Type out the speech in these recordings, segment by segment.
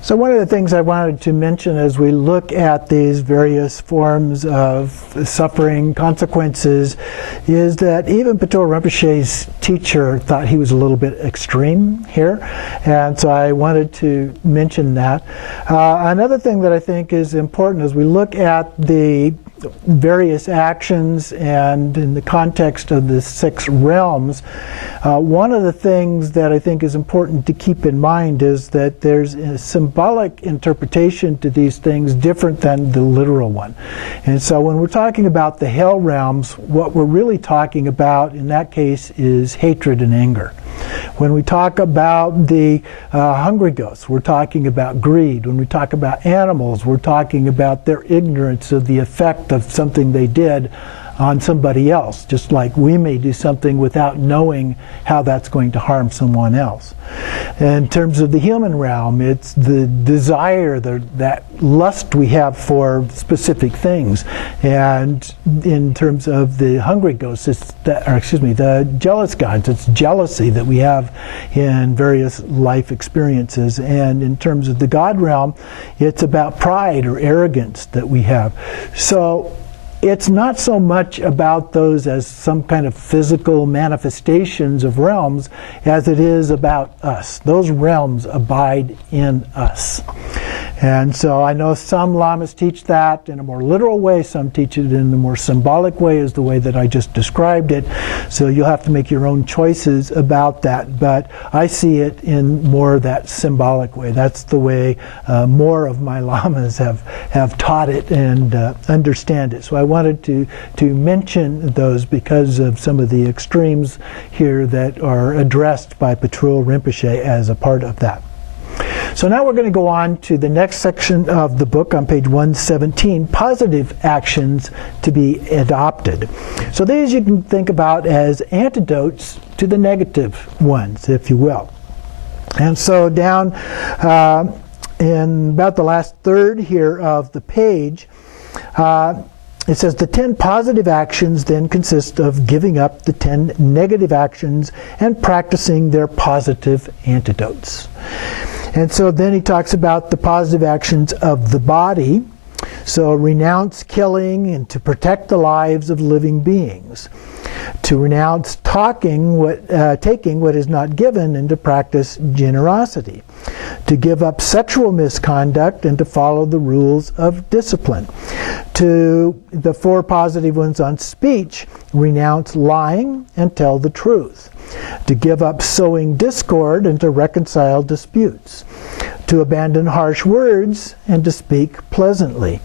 So one of the things I wanted to mention as we look at these various forms of suffering consequences is that even Patrul Rinpoche's teacher thought he was a little bit extreme here, and so I wanted to mention that. Another thing that I think is important as we look at the various actions and in the context of the 6 realms, one of the things that I think is important to keep in mind is that there's a symbolic interpretation to these things different than the literal one. And so when we're talking about the hell realms, what we're really talking about in that case is hatred and anger. When we talk about the hungry ghosts, we're talking about greed. When we talk about animals, we're talking about their ignorance of the effect of something they did on somebody else, just like we may do something without knowing how that's going to harm someone else. In terms of the human realm, it's the desire, that lust we have for specific things. And in terms of the hungry ghosts, it's the jealous gods, it's jealousy that we have in various life experiences. And in terms of the God realm, it's about pride or arrogance that we have. So it's not so much about those as some kind of physical manifestations of realms as it is about us. Those realms abide in us. And so I know some lamas teach that in a more literal way, some teach it in a more symbolic way, as the way that I just described it. So you'll have to make your own choices about that. But I see it in more that symbolic way. That's the way more of my lamas have taught it and understand it. So I wanted to mention those because of some of the extremes here that are addressed by Patrul Rinpoche as a part of that. So now we're going to go on to the next section of the book on page 117, positive actions to be adopted. So these you can think about as antidotes to the negative ones, if you will. And so down in about the last third here of the page, it says the 10 positive actions then consist of giving up the 10 negative actions and practicing their positive antidotes. And so then he talks about the positive actions of the body. So renounce killing and to protect the lives of living beings. To renounce taking what is not given and to practice generosity. To give up sexual misconduct and to follow the rules of discipline. To the 4 positive ones on speech, renounce lying and tell the truth. To give up sowing discord and to reconcile disputes. To abandon harsh words and to speak pleasantly.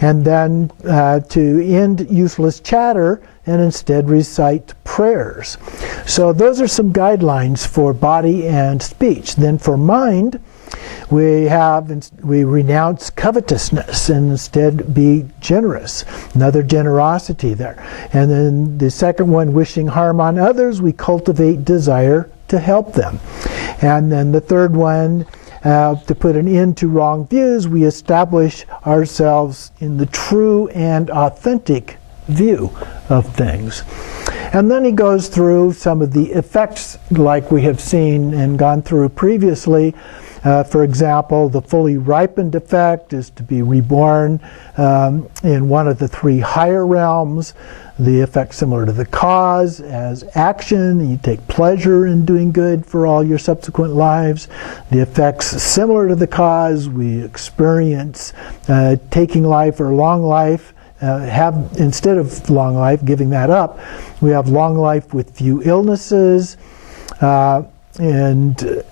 And then to end useless chatter and instead recite prayers. So those are some guidelines for body and speech. Then for mind, we renounce covetousness and instead be generous. Another generosity there. And then the second one, wishing harm on others, we cultivate desire to help them. And then the third one, to put an end to wrong views, we establish ourselves in the true and authentic view of things. And then he goes through some of the effects like we have seen and gone through previously. For example, the fully ripened effect is to be reborn in one of the 3 higher realms. The effect similar to the cause as action. You take pleasure in doing good for all your subsequent lives. The effects similar to the cause. We experience taking life or long life. Instead of long life, giving that up, we have long life with few illnesses and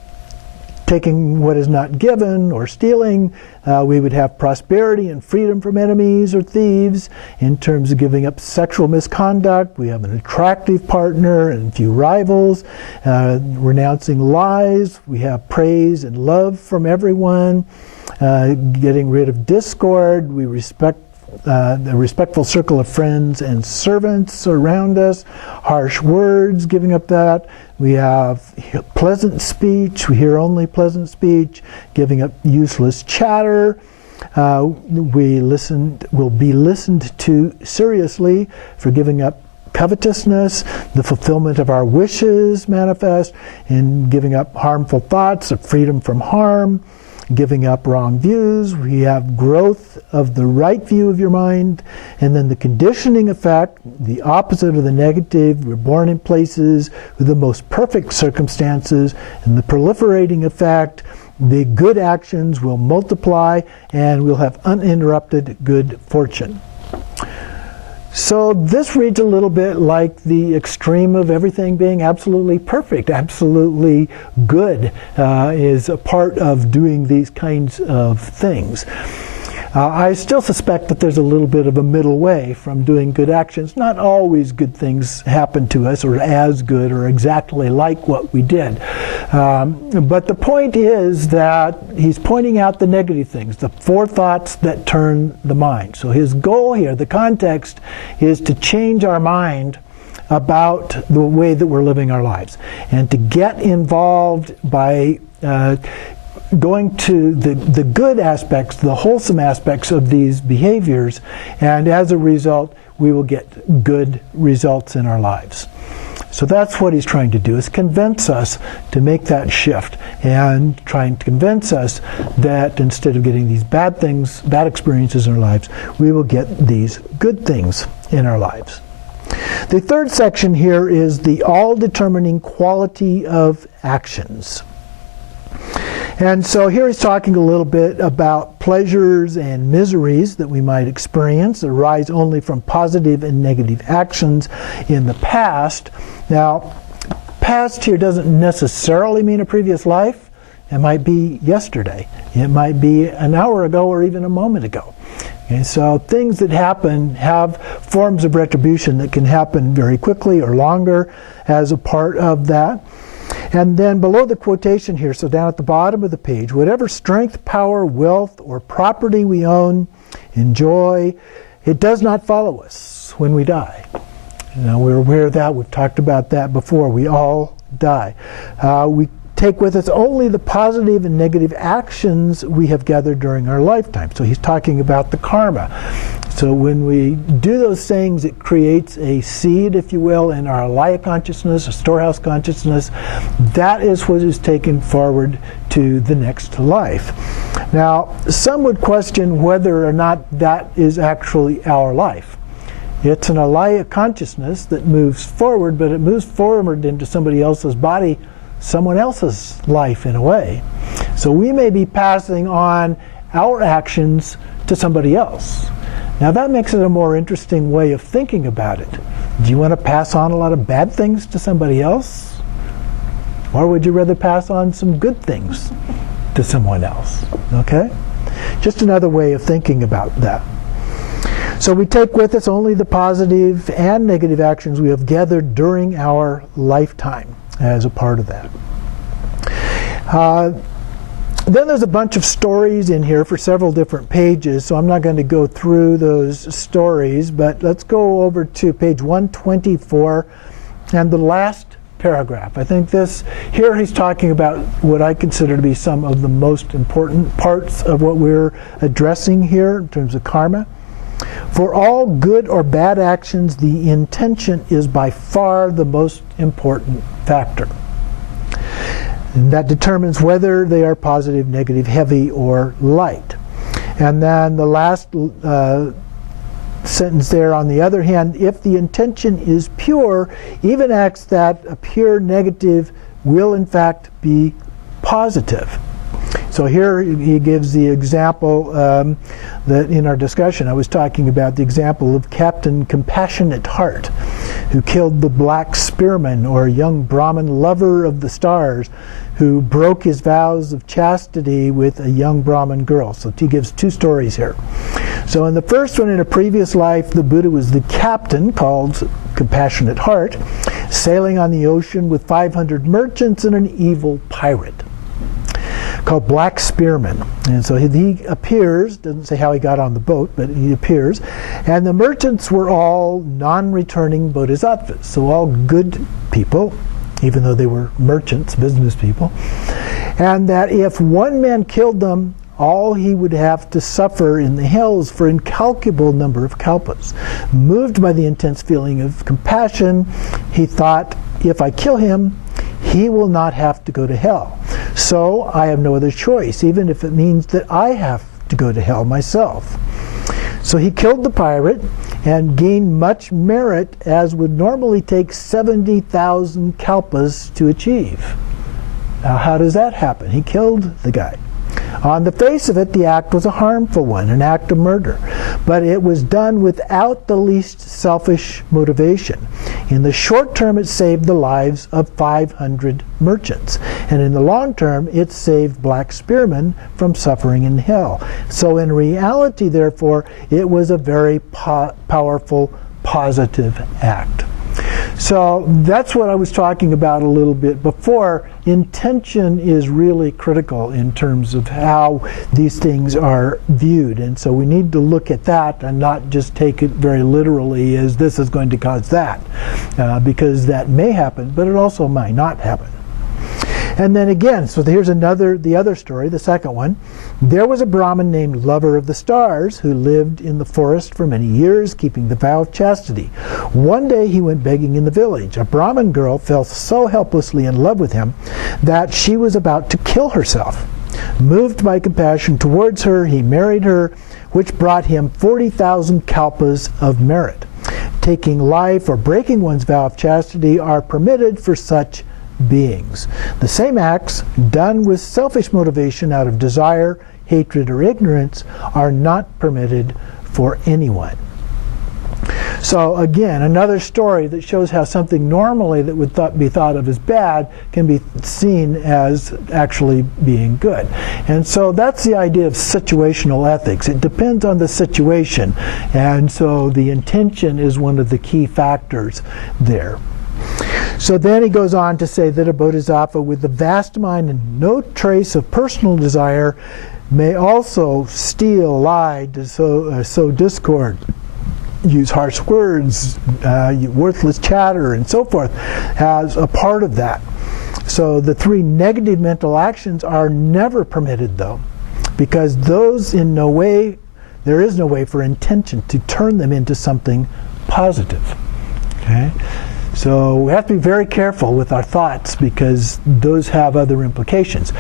taking what is not given or stealing. We would have prosperity and freedom from enemies or thieves. In terms of giving up sexual misconduct, we have an attractive partner and few rivals. Renouncing lies, we have praise and love from everyone. Getting rid of discord, we respect the respectful circle of friends and servants around us. Harsh words, giving up that. We have pleasant speech. We hear only pleasant speech. Giving up useless chatter. Will be listened to seriously for giving up covetousness. The fulfillment of our wishes manifest in giving up harmful thoughts of freedom from harm. giving up wrong views. We have growth of the right view of your mind. And then the conditioning effect, the opposite of the negative. We're born in places with the most perfect circumstances. And the proliferating effect, the good actions will multiply and we'll have uninterrupted good fortune. So this reads a little bit like the extreme of everything being absolutely perfect, absolutely good is a part of doing these kinds of things. I still suspect that there's a little bit of a middle way from doing good actions. Not always good things happen to us, or as good, or exactly like what we did. But the point is that he's pointing out the negative things, the four thoughts that turn the mind. So his goal here, the context, is to change our mind about the way that we're living our lives, and to get involved by going to the good aspects, the wholesome aspects of these behaviors, and as a result, we will get good results in our lives. So that's what he's trying to do, is convince us to make that shift, and trying to convince us that instead of getting these bad things, bad experiences in our lives, we will get these good things in our lives. The third section here is the all-determining quality of actions. And so here he's talking a little bit about pleasures and miseries that we might experience that arise only from positive and negative actions in the past. Now, past here doesn't necessarily mean a previous life. It might be yesterday. It might be an hour ago or even a moment ago. Okay, so things that happen have forms of retribution that can happen very quickly or longer as a part of that. And then below the quotation here, so down at the bottom of the page, whatever strength, power, wealth, or property we own, enjoy, it does not follow us when we die. Now, we're aware of that. We've talked about that before. We all die. We take with us only the positive and negative actions we have gathered during our lifetime. So he's talking about the karma. So when we do those things, it creates a seed, if you will, in our alaya consciousness, a storehouse consciousness. That is what is taken forward to the next life. Now, some would question whether or not that is actually our life. It's an alaya consciousness that moves forward, but it moves forward into somebody else's body, someone else's life in a way. So we may be passing on our actions to somebody else. Now that makes it a more interesting way of thinking about it. Do you want to pass on a lot of bad things to somebody else? Or would you rather pass on some good things to someone else? Okay? Just another way of thinking about that. So we take with us only the positive and negative actions we have gathered during our lifetime as a part of that. Then there's a bunch of stories in here for several different pages, so I'm not going to go through those stories, but let's go over to page 124 and the last paragraph. I think here he's talking about what I consider to be some of the most important parts of what we're addressing here in terms of karma. For all good or bad actions, the intention is by far the most important factor. And that determines whether they are positive, negative, heavy, or light. And then the last sentence there, on the other hand, if the intention is pure, even acts that appear negative will in fact be positive. So here he gives the example that in our discussion I was talking about, the example of Captain Compassionate Heart, who killed the black spearman, or young Brahmin lover of the stars, who broke his vows of chastity with a young Brahmin girl. So he gives two stories here. So in the first one, in a previous life, the Buddha was the captain, called Compassionate Heart, sailing on the ocean with 500 merchants and an evil pirate called Black Spearman. And so he appears, doesn't say how he got on the boat, but he appears, and the merchants were all non-returning bodhisattvas, so all good people, even though they were merchants, business people, and that if one man killed them, all he would have to suffer in the hells for incalculable number of kalpas. Moved by the intense feeling of compassion, he thought, if I kill him, he will not have to go to hell. So I have no other choice, even if it means that I have to go to hell myself. So he killed the pirate and gained much merit, as would normally take 70,000 kalpas to achieve. Now, how does that happen? He killed the guy. On the face of it, the act was a harmful one, an act of murder. But it was done without the least selfish motivation. In the short term, it saved the lives of 500 merchants. And in the long term, it saved black spearmen from suffering in hell. So in reality, therefore, it was a very powerful, positive act. So that's what I was talking about a little bit before. Intention is really critical in terms of how these things are viewed. And so we need to look at that and not just take it very literally as this is going to cause that. Because that may happen, but it also might not happen. And then again, so here's the other story, the second one. There was a Brahmin named Lover of the Stars who lived in the forest for many years, keeping the vow of chastity. One day he went begging in the village. A Brahmin girl fell so helplessly in love with him that she was about to kill herself. Moved by compassion towards her, he married her, which brought him 40,000 kalpas of merit. Taking life or breaking one's vow of chastity are permitted for such beings. The same acts done with selfish motivation out of desire, hatred, or ignorance are not permitted for anyone. So again, another story that shows how something normally that would be thought of as bad can be seen as actually being good. And so that's the idea of situational ethics. It depends on the situation. And so the intention is one of the key factors there. So then he goes on to say that a bodhisattva with a vast mind and no trace of personal desire may also steal, lie, sow discord, use harsh words, worthless chatter, and so forth as a part of that. So the three negative mental actions are never permitted, though, because those in no way, there is no way for intention to turn them into something positive. Okay? So we have to be very careful with our thoughts because those have other implications.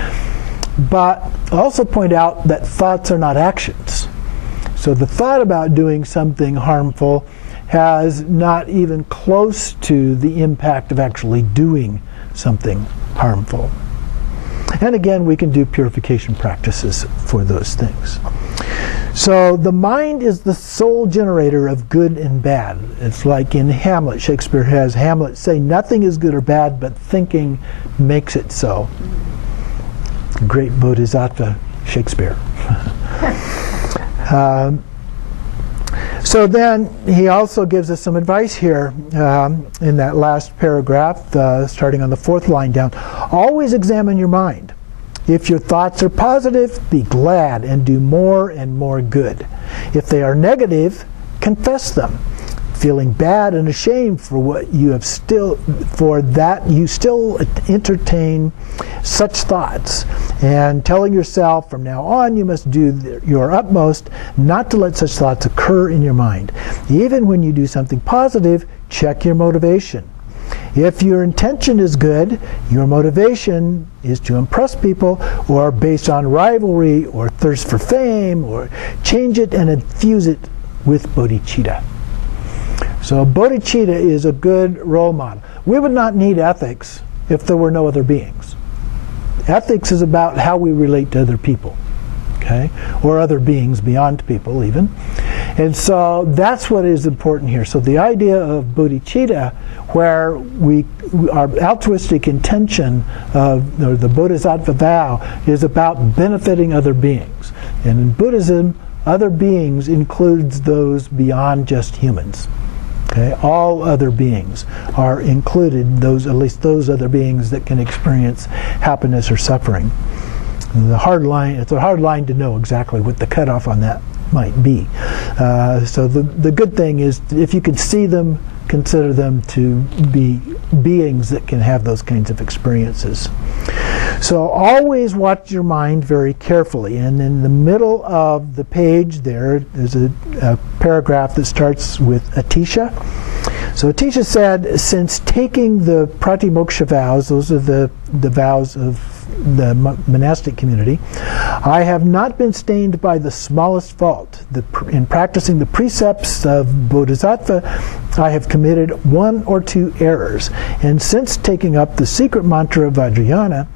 But also point out that thoughts are not actions. So the thought about doing something harmful has not even close to the impact of actually doing something harmful. And again, we can do purification practices for those things. So the mind is the sole generator of good and bad. It's like in Hamlet. Shakespeare has Hamlet say, "Nothing is good or bad, but thinking makes it so." Great Bodhisattva Shakespeare. So then he also gives us some advice here in that last paragraph, starting on the fourth line down. Always examine your mind. If your thoughts are positive, be glad and do more and more good. If they are negative, confess them, feeling bad and ashamed for what you have you still entertain such thoughts, and telling yourself from now on you must do your utmost not to let such thoughts occur in your mind. Even when you do something positive, check your motivation. If your intention is good, your motivation is to impress people or based on rivalry or thirst for fame, or change it and infuse it with bodhicitta. So bodhicitta is a good role model. We would not need ethics if there were no other beings. Ethics is about how we relate to other people, okay, or other beings beyond people even. And so that's what is important here. So the idea of bodhicitta, where our altruistic intention of the bodhisattva vow is about benefiting other beings. And in Buddhism, other beings includes those beyond just humans. Okay, all other beings are included, those, at least those other beings that can experience happiness or suffering. And it's a hard line to know exactly what the cutoff on that might be. So the good thing is, if you can see them, consider them to be beings that can have those kinds of experiences. So always watch your mind very carefully. And in the middle of the page there's a paragraph that starts with Atisha. So Atisha said, since taking the pratimoksha vows, those are the vows of the monastic community. I have not been stained by the smallest fault. In practicing the precepts of Bodhisattva, I have committed 1 or 2 errors. And since taking up the secret mantra of Vajrayana,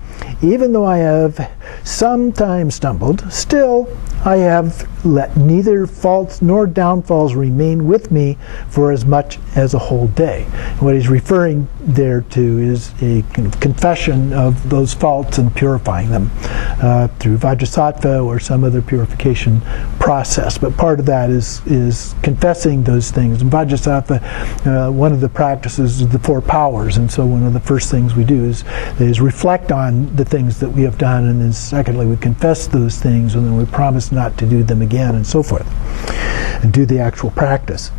even though I have sometimes stumbled, still I have let neither faults nor downfalls remain with me for as much as a whole day. What he's referring there to is a kind of confession of those faults and purifying them through Vajrasattva or some other purification process. But part of that is confessing those things. In Vajrasattva, one of the practices is the 4 powers, and so one of the first things we do is reflect on the things that we have done, and then secondly we confess those things, and then we promise not to do them again, and so forth, and do the actual practice.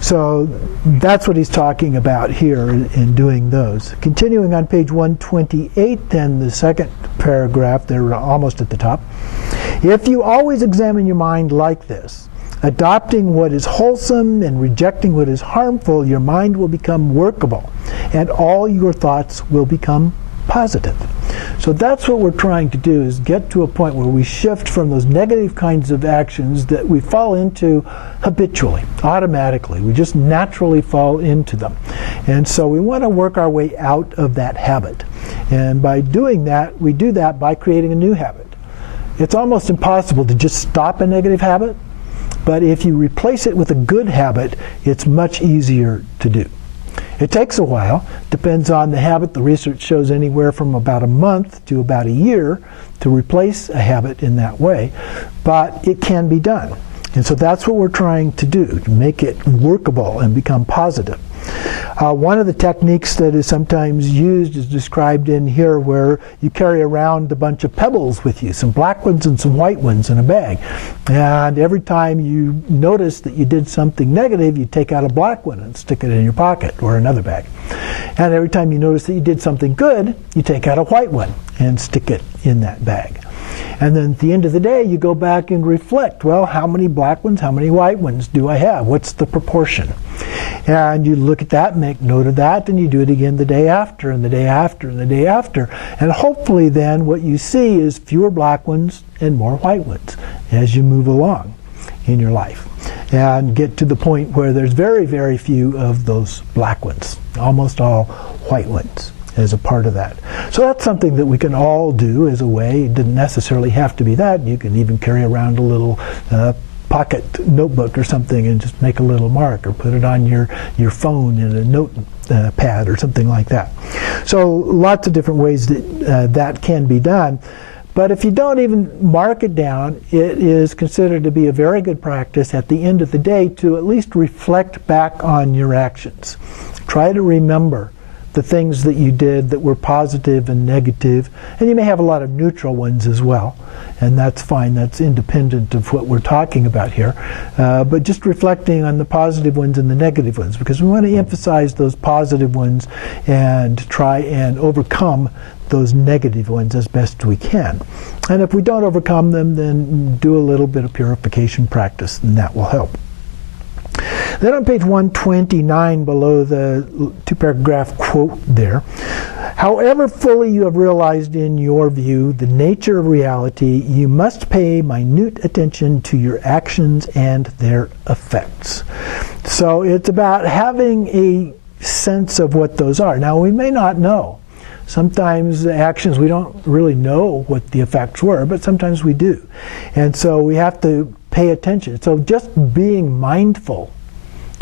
So that's what he's talking about here in doing those. Continuing on page 128, then the second paragraph, they're almost at the top. If you always examine your mind like this, adopting what is wholesome and rejecting what is harmful, your mind will become workable, and all your thoughts will become positive. So that's what we're trying to do, is get to a point where we shift from those negative kinds of actions that we fall into habitually, automatically. We just naturally fall into them. And so we want to work our way out of that habit. And by doing that, we do that by creating a new habit. It's almost impossible to just stop a negative habit, but if you replace it with a good habit, it's much easier to do. It takes a while, depends on the habit. The research shows anywhere from about a month to about a year to replace a habit in that way, but it can be done. And so that's what we're trying to do, to make it workable and become positive. One of the techniques that is sometimes used is described in here, where you carry around a bunch of pebbles with you, some black ones and some white ones in a bag. And every time you notice that you did something negative, you take out a black one and stick it in your pocket or another bag. And every time you notice that you did something good, you take out a white one and stick it in that bag. And then at the end of the day, you go back and reflect, well, how many black ones, how many white ones do I have? What's the proportion? And you look at that, make note of that, and you do it again the day after, and the day after, and the day after. And hopefully then what you see is fewer black ones and more white ones as you move along in your life. And get to the point where there's very, very few of those black ones, almost all white ones as a part of that. So that's something that we can all do as a way. It didn't necessarily have to be that. You can even carry around a little pocket notebook or something and just make a little mark, or put it on your phone in a notepad or something like that. So lots of different ways that that can be done. But if you don't even mark it down, it is considered to be a very good practice at the end of the day to at least reflect back on your actions. Try to remember the things that you did that were positive and negative, and you may have a lot of neutral ones as well, and that's fine. That's independent of what we're talking about here, but just reflecting on the positive ones and the negative ones, because we want to emphasize those positive ones and try and overcome those negative ones as best we can. And if we don't overcome them, then do a little bit of purification practice, and that will help. Then on page 129, below the 2-paragraph quote there, however fully you have realized in your view the nature of reality, you must pay minute attention to your actions and their effects. So it's about having a sense of what those are. Now, we may not know. Sometimes the actions, we don't really know what the effects were, but sometimes we do. And so we have to pay attention. So just being mindful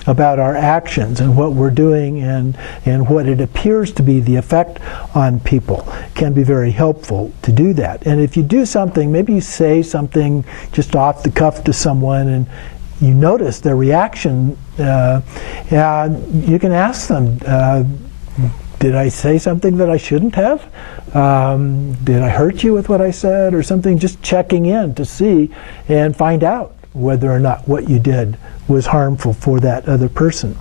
about our actions and what we're doing and what it appears to be the effect on people can be very helpful to do that. And if you do something, maybe you say something just off the cuff to someone and you notice their reaction, and you can ask them, did I say something that I shouldn't have? Did I hurt you with what I said or something? Just checking in to see and find out whether or not what you did was harmful for that other person.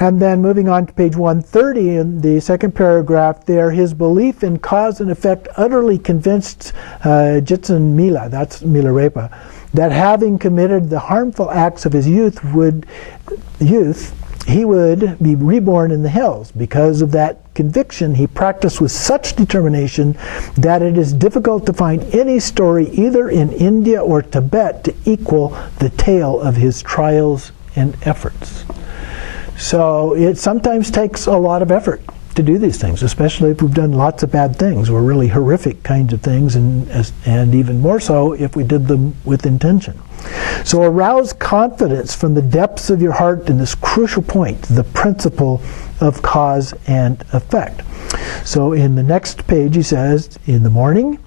And then moving on to page 130, in the second paragraph there, his belief in cause and effect utterly convinced Jitsun Mila, that's Milarepa, that having committed the harmful acts of his youth he would be reborn in the hells. Because of that conviction, he practiced with such determination that it is difficult to find any story either in India or Tibet to equal the tale of his trials and efforts. So it sometimes takes a lot of effort to do these things, especially if we've done lots of bad things or really horrific kinds of things, and even more so if we did them with intention. So arouse confidence from the depths of your heart in this crucial point, the principle of cause and effect. So in the next page he says, in the morning,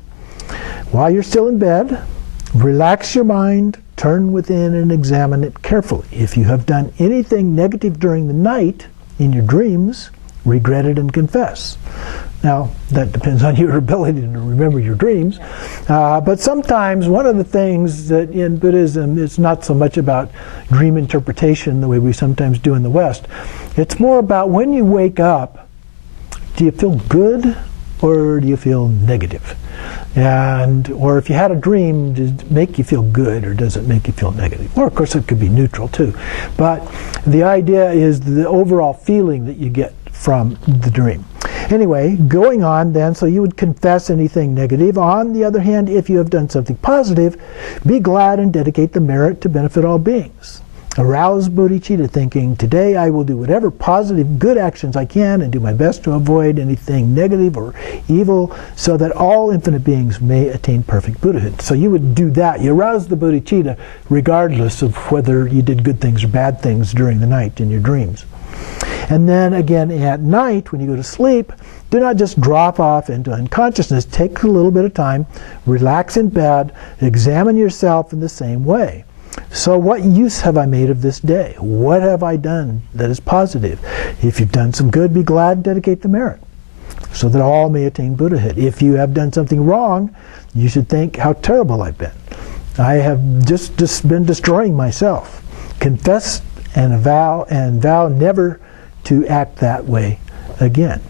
while you're still in bed, relax your mind, turn within and examine it carefully. If you have done anything negative during the night in your dreams, regret it and confess. Now, that depends on your ability to remember your dreams. But sometimes one of the things that in Buddhism, it's not so much about dream interpretation the way we sometimes do in the West. It's more about when you wake up, do you feel good or do you feel negative? Or if you had a dream, does it make you feel good or does it make you feel negative? Or of course it could be neutral too. But the idea is the overall feeling that you get from the dream. Anyway, going on then, so you would confess anything negative. On the other hand, if you have done something positive, be glad and dedicate the merit to benefit all beings. Arouse bodhicitta thinking, today I will do whatever positive good actions I can and do my best to avoid anything negative or evil so that all infinite beings may attain perfect Buddhahood. So you would do that. You arouse the bodhicitta regardless of whether you did good things or bad things during the night in your dreams. And then again at night, when you go to sleep, do not just drop off into unconsciousness. Take a little bit of time, relax in bed, examine yourself in the same way. So what use have I made of this day? What have I done that is positive? If you've done some good, be glad and dedicate the merit, so that all may attain Buddhahood. If you have done something wrong, you should think how terrible I've been. I have just been destroying myself. Confess and vow never to act that way again.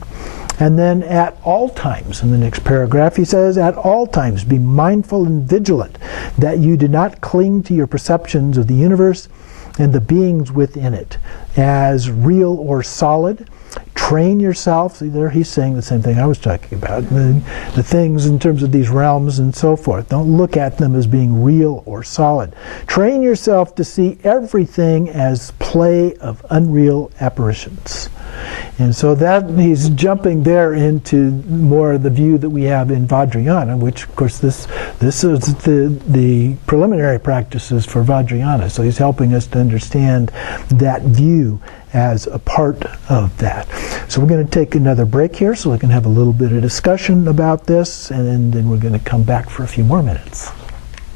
And then at all times, in the next paragraph, he says, at all times be mindful and vigilant that you do not cling to your perceptions of the universe and the beings within it as real or solid. Train yourself. See, there he's saying the same thing I was talking about. The things in terms of these realms and so forth. Don't look at them as being real or solid. Train yourself to see everything as play of unreal apparitions. And so that he's jumping there into more of the view that we have in Vajrayana, which of course this is the preliminary practices for Vajrayana. So he's helping us to understand that view as a part of that. So we're going to take another break here so we can have a little bit of discussion about this, and then we're going to come back for a few more minutes.